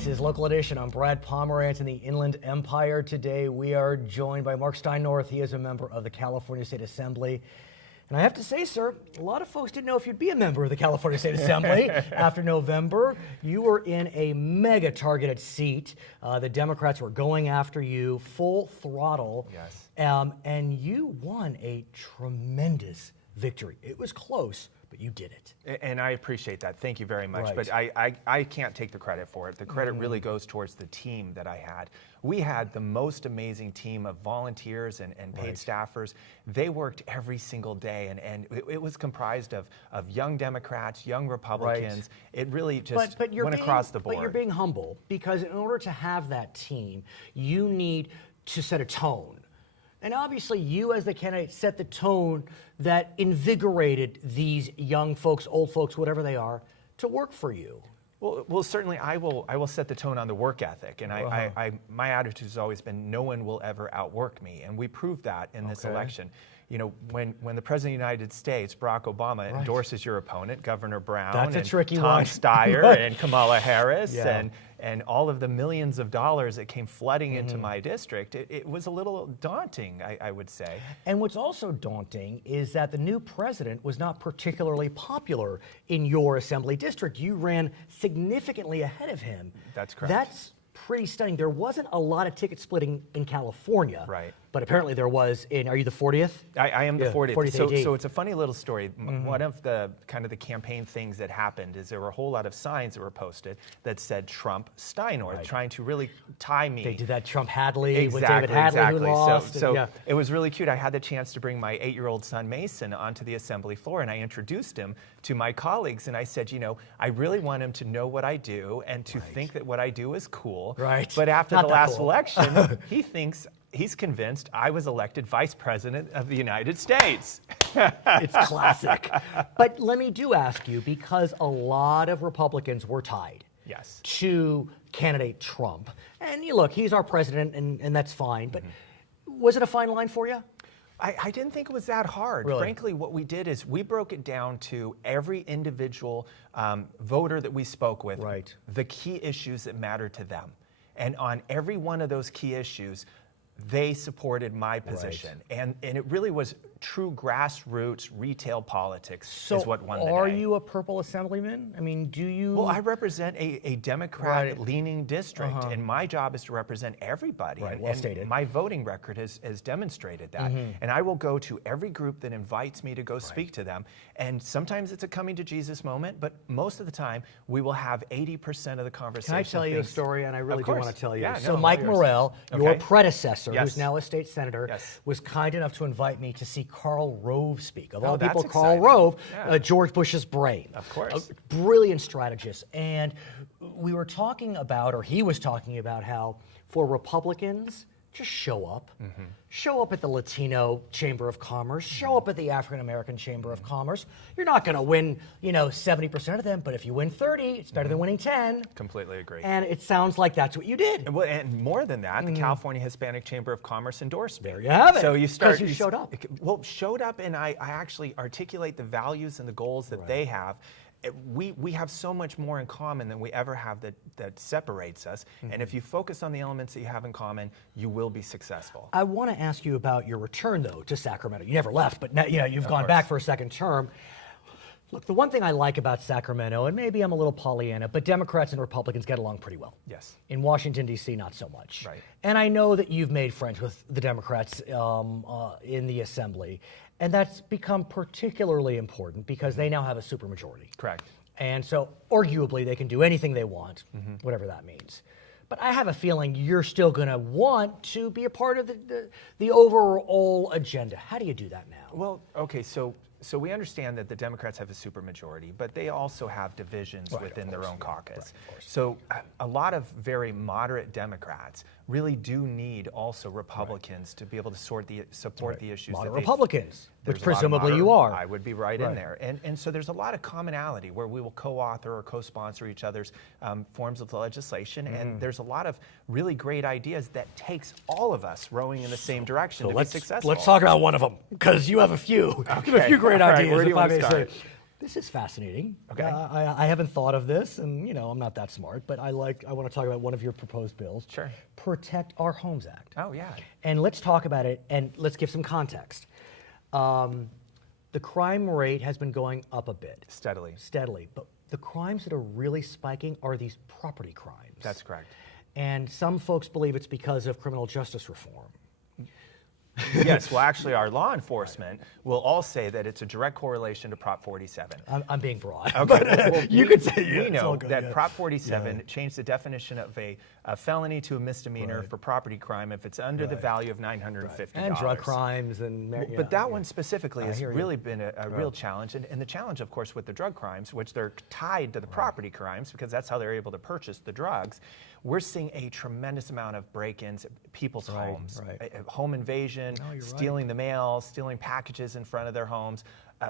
This is Local Edition. I'm Brad Pomerantz in the Inland Empire. Today we are joined by Marc Steinorth. He is a member of the California State Assembly. And I have to say, sir, a lot of folks didn't know if you'd be a member of the California State Assembly after November. You were in a mega targeted seat. The Democrats were going after you full throttle. Yes. And you won a tremendous victory. It was close, but you did it. And I appreciate that. Thank you very much. Right. But I can't take the credit for it. The credit really goes towards the team that I had. We had the most amazing team of volunteers and paid staffers. They worked every single day, and it was comprised of young Democrats, young Republicans. It really just went across the board. But you're being humble, because in order to have that team, you need to set a tone. And obviously, you as the candidate set the tone that invigorated these young folks, old folks, whatever they are, to work for you. Well, certainly I will set the tone on the work ethic, and my attitude has always been no one will ever outwork me, and we proved that in this election. You know, when the President of the United States, Barack Obama, endorses your opponent, Governor Brown, That's a tricky Tom one. Steyer, and Kamala Harris, and all of the millions of dollars that came flooding into my district, it was a little daunting, I would say. And what's also daunting is that the new president was not particularly popular in your assembly district. You ran significantly ahead of him. That's correct. That's pretty stunning. There wasn't a lot of ticket splitting in California. Right. But apparently there was in, are you the 40th? I am the 40th. AD. So it's a funny little story. One of the kind of the campaign things that happened is there were a whole lot of signs that were posted that said Trump Steinorth, trying to really tie me. They did that Trump Hadley with David Hadley who lost. So it was really cute. I had the chance to bring my 8-year-old son Mason onto the assembly floor, and I introduced him to my colleagues, and I said, you know, I really want him to know what I do and to think that what I do is cool. Right. But after Not the that last cool. election, he's convinced I was elected Vice President of the United States. It's classic. But let me ask you, because a lot of Republicans were tied to candidate Trump. And you look, he's our president, and that's fine. But was it a fine line for you? I didn't think it was that hard. Really? Frankly, what we did is we broke it down to every individual voter that we spoke with, the key issues that mattered to them. And on every one of those key issues, they supported my position. And it really was true grassroots retail politics is what won the day. Are you a purple assemblyman? I mean, do you? Well, I represent a Democrat-leaning district, and my job is to represent everybody. Well stated. My voting record has demonstrated that. And I will go to every group that invites me to go speak to them. And sometimes it's a coming to Jesus moment, but most of the time we will have 80% of the conversation. Can I tell you a story? And I really do want to tell you. Yeah, so Mike Morrell, your predecessor, who's Yes. now a state senator, was kind enough to invite me to see Karl Rove speak. Of all that's people, Karl exciting. Rove, George Bush's brain. Of course. A brilliant strategist. And we were talking about, or he was talking about, how for Republicans, just show up. Show up at the Latino Chamber of Commerce. Show up at the African American Chamber of Commerce. You're not going to win, 70% of them, but if you win 30, it's better than winning 10. Completely agree. And it sounds like that's what you did. And more than that, the California Hispanic Chamber of Commerce endorsed me. There you have it. So you start. Because you showed up. Well, showed up, and I actually articulate the values and the goals that they have. We have so much more in common than we ever have that separates us. And if you focus on the elements that you have in common, you will be successful. I want to ask you about your return, though, to Sacramento. You never left, but now, you've gone back for a second term. Look, the one thing I like about Sacramento, and maybe I'm a little Pollyanna, but Democrats and Republicans get along pretty well. Yes. In Washington, D.C., not so much. Right. And I know that you've made friends with the Democrats in the Assembly, and that's become particularly important because they now have a supermajority. Correct. And so, arguably, they can do anything they want, whatever that means. But I have a feeling you're still going to want to be a part of the overall agenda. How do you do that now? Well, okay, so we understand that the Democrats have a supermajority, but they also have divisions within their own caucus. So a lot of very moderate Democrats really do need also Republicans to be able to support the issues. Moderate that Republicans, which there's a lot of presumably you are. I would be right in there. And so there's a lot of commonality where we will co-author or co-sponsor each other's forms of legislation. And there's a lot of really great ideas that takes all of us rowing in the same direction to be successful. Let's talk about one of them, because you have a few. You have a few great All right, ideas. where do you if I want to may start? say. This is fascinating. Okay. I haven't thought of this, and I'm not that smart, but I want to talk about one of your proposed bills. Sure. Protect Our Homes Act. Oh, yeah. And let's talk about it, and let's give some context. The crime rate has been going up a bit. Steadily. But the crimes that are really spiking are these property crimes. That's correct. And some folks believe it's because of criminal justice reform. Yes, well, actually, our law enforcement will all say that it's a direct correlation to Prop 47. I'm being broad. Okay, but, well, you could say we know good, that Prop 47 changed the definition of a felony to a misdemeanor for property crime if it's under the value of $950. And drug crimes and. But that one specifically has really been a real challenge, and the challenge, of course, with the drug crimes, which they're tied to the property crimes because that's how they're able to purchase the drugs. We're seeing a tremendous amount of break-ins at people's homes, home invasion, stealing the mail, stealing packages in front of their homes.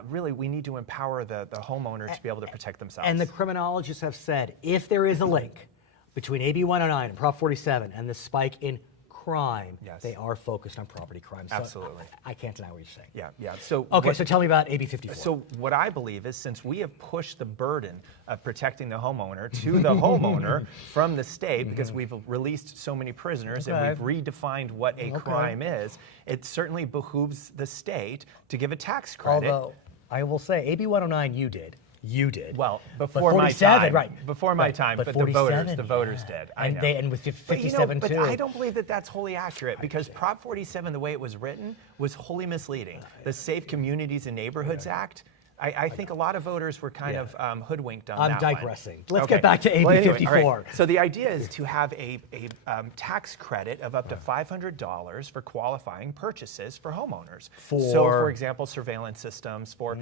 Really, we need to empower the homeowner to be able to protect themselves. And the criminologists have said if there is a link between AB 109 and Prop 47 and the spike in crime, they are focused on property crime. So Absolutely. I can't deny what you're saying. Yeah. So so tell me about AB 54. So what I believe is since we have pushed the burden of protecting the homeowner to the homeowner from the state because we've released so many prisoners and we've redefined what a crime is, it certainly behooves the state to give a tax credit. Although I will say AB 109 you did. Well, before my time. Right. Before my time, but the voters did. And with 57 but too. I don't believe that that's wholly accurate because Prop 47, the way it was written, was wholly misleading. The Safe Communities and Neighborhoods Act, I think a lot of voters were kind of hoodwinked on that one. I'm digressing. Let's get back to AB 54. All right. So the idea is to have a tax credit of up to $500 for qualifying purchases for homeowners. So, for example, surveillance systems, for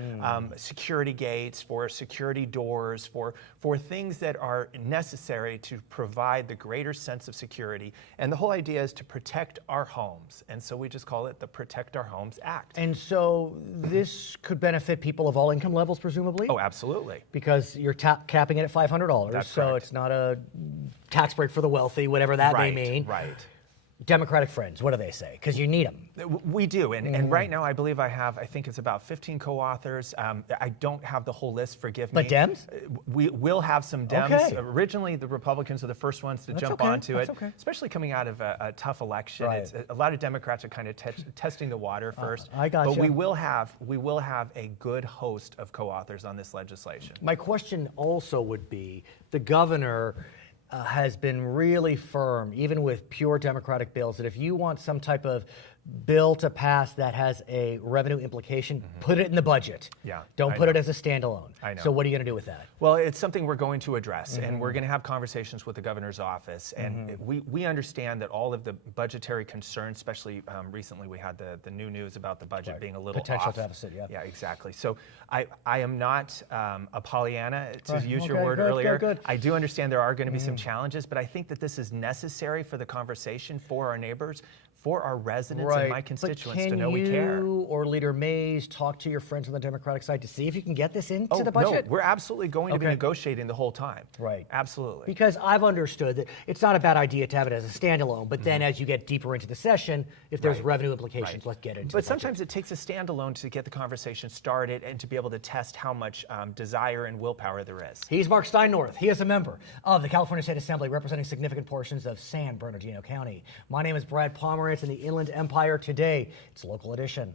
security gates, for security doors, for things that are necessary to provide the greater sense of security. And the whole idea is to protect our homes. And so we just call it the Protect Our Homes Act. And so this could benefit people of all income levels, presumably? Oh, absolutely. Because you're capping it at $500. That's so correct. It's not a tax break for the wealthy, whatever that may mean. Right. Democratic friends, what do they say? Because you need them. We do, and right now I believe I think it's about 15 co-authors. I don't have the whole list, forgive me. But Dems? We will have some Dems. Originally, the Republicans are the first ones to jump onto it, especially coming out of a tough election. It's, a lot of Democrats are kind of testing the water first. I got you. But we will have a good host of co-authors on this legislation. My question also would be, the governor has been really firm, even with pure Democratic bills, that if you want some type of bill to pass that has a revenue implication, put it in the budget. Yeah, Don't put it as a standalone. I know. So what are you going to do with that? Well, it's something we're going to address, and we're going to have conversations with the governor's office. And we understand that all of the budgetary concerns, especially recently we had the new news about the budget being a little potential off. deficit, yeah. Exactly. So I am not a Pollyanna, to use your word earlier. Good. I do understand there are going to be some challenges, but I think that this is necessary for the conversation, for our neighbors, for our residents and my constituents to know we care. Can you or Leader Mays talk to your friends on the Democratic side to see if you can get this into the budget? No, we're absolutely going to be negotiating the whole time. Right. Absolutely. Because I've understood that it's not a bad idea to have it as a standalone, but then as you get deeper into the session, if there's revenue implications, let's get into it. But sometimes it takes a standalone to get the conversation started and to be able to test how much desire and willpower there is. He's Marc Steinorth. He is a member of the California State Assembly representing significant portions of San Bernardino County. My name is Brad Pomerantz in the Inland Empire. Today, it's Local Edition.